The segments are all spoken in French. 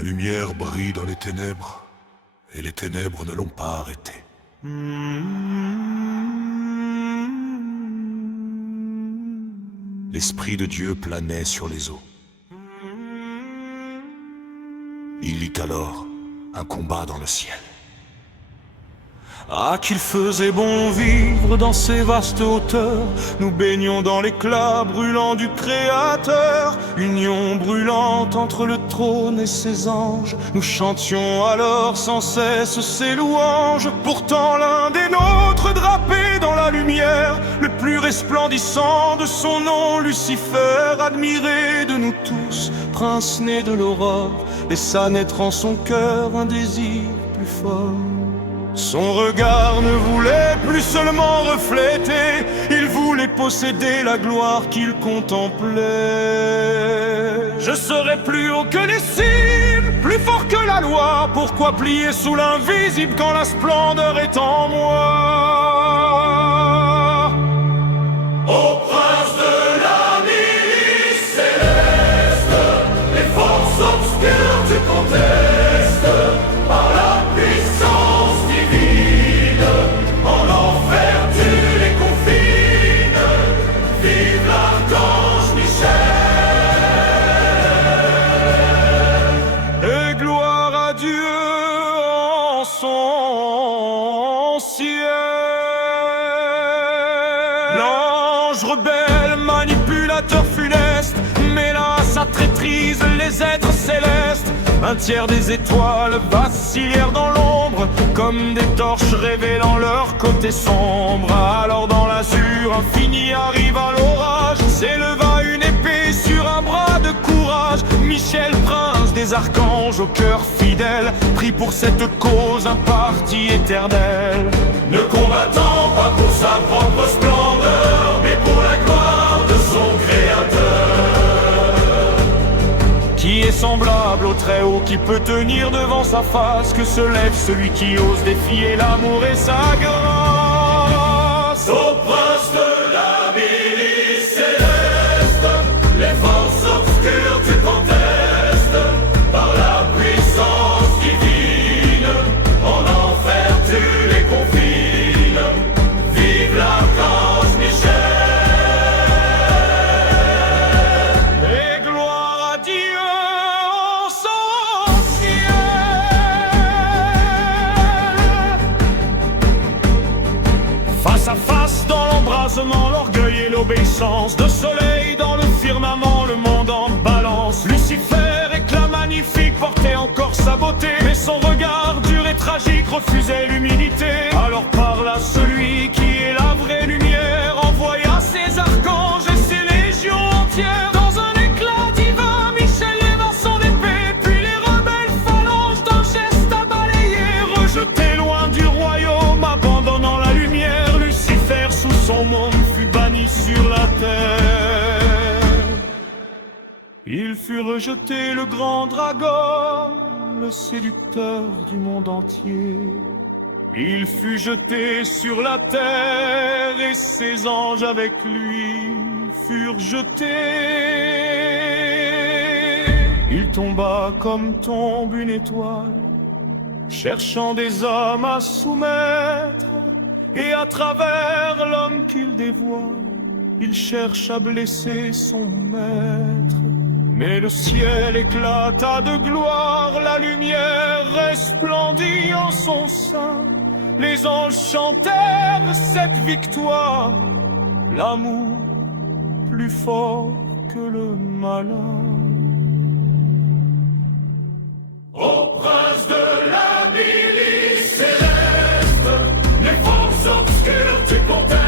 La lumière brille dans les ténèbres, et les ténèbres ne l'ont pas arrêté. L'Esprit de Dieu planait sur les eaux. Il lit alors un combat dans le ciel. Ah, qu'il faisait bon vivre dans ces vastes hauteurs. Nous baignons dans l'éclat brûlant du Créateur. Union brûlante entre le trône et ses anges. Nous chantions alors sans cesse ses louanges. Pourtant l'un des nôtres drapé dans la lumière, le plus resplendissant de son nom, Lucifer, admiré de nous tous, prince né de l'aurore, laissa naître en son cœur un désir plus fort. Son regard ne voulait plus seulement refléter, il voulait posséder la gloire qu'il contemplait. Je serai plus haut que les cimes, plus fort que la loi. Pourquoi plier sous l'invisible quand la splendeur est en moi? Ô prince de la milice céleste, les forces obscures tu contestes. Par la puissance divine, en enfer tu les confines. Vive l'archange Michel, et gloire à Dieu en son ciel. L'ange rebelle, manipulateur funeste, mêla à sa traîtrise les êtres célestes. Un tiers des étoiles vacillèrent dans l'ombre, comme des torches révélant leur côté sombre. Alors dans l'azur infini arriva l'orage, s'éleva une épée sur un bras de courage. Michel, prince des archanges, au cœur fidèle, prit pour cette cause un parti éternel. Ne combattant pas pour sa propre splendeur, mais pour la gloire de son Créateur, qui est semblable au Très-Haut, qui peut tenir devant sa face, que se lève celui qui ose défier l'amour et sa grâce. Ô prince de la milice céleste, les forces obscures tu contestes. Par la puissance divine, en enfer tu les confines. Vive l'archange Michel, et gloire à Dieu en son ciel. Face à face dans l'embrasement, l'orgueil et l'obéissance, de soleil dans le firmament, le monde en balance. Lucifer, éclat magnifique, portait encore sa beauté, mais son regard dur et tragique refusait l'humilité. Alors parla celui qui est la vraie lumière, envoya ses archanges et ses légions entières. Dans un éclat divin, Michel leva son épée, puis les rebelles phalanges d'un geste à balayer. Rejeté loin du royaume, abandonnant la lumière, Lucifer sous son monde fut banni sur la terre. Il fut rejeté, le grand dragon, le séducteur du monde entier. Il fut jeté sur la terre et ses anges avec lui furent jetés. Il tomba comme tombe une étoile, cherchant des hommes à soumettre. Et à travers l'homme qu'il dévoile, il cherche à blesser son maître. Mais le ciel éclata de gloire, la lumière resplendit en son sein. Les anges chantèrent cette victoire, l'amour plus fort que le malin. Ô prince de la milice céleste, les forces obscures tu contestes.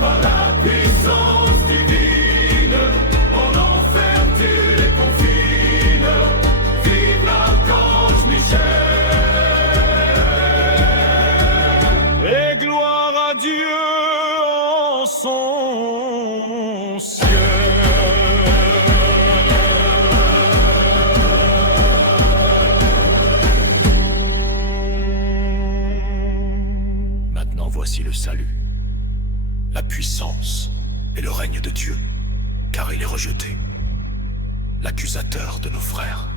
Par la puissance divine, en enfer tu les confines. Vive l'archange Michel, et gloire à Dieu en son ciel. Maintenant voici le salut, la puissance et le règne de Dieu, car il est rejeté, l'accusateur de nos frères.